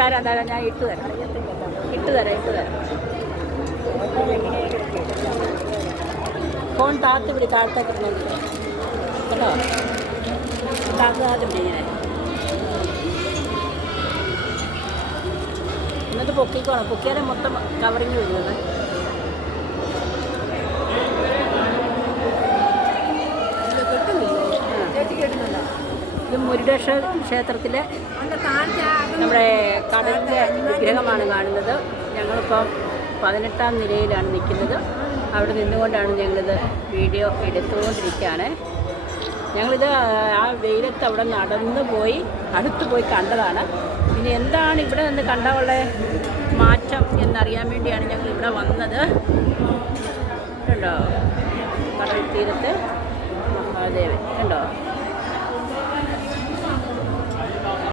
തരാം ഞാൻ ഇട്ട് തരാം. ഫോൺ താഴത്തേക്ക് ഇടുന്നുണ്ട് കേട്ടോ. താഴത്ത് പിടി ഇങ്ങനെ. എന്നിട്ട് പൊക്കിയാലേ മൊത്തം കവറിങ് വരുന്നത്. ഇത് മുരുടേശ്വര ക്ഷേത്രത്തിലെ നമ്മുടെ കടലിൻ്റെ വിഗ്രഹമാണ് കാണുന്നത്. ഞങ്ങളിപ്പം 18ാം നിലയിലാണ് നിൽക്കുന്നത്. അവിടെ നിന്നുകൊണ്ടാണ് ഞങ്ങളിത് വീഡിയോ എടുത്തുകൊണ്ടിരിക്കുകയാണ്. ഞങ്ങളിത് ആ വെയിലത്ത് അവിടെ അടുത്ത് പോയി കണ്ടതാണ്. ഇനി എന്താണ് ഇവിടെ നിന്ന് കണ്ടുള്ള മാറ്റം എന്നറിയാൻ വേണ്ടിയാണ് ഞങ്ങൾ ഇവിടെ വന്നത്. കണ്ടോ, കടൽ തീരത്ത് മഹാദേവൻ കണ്ടോ.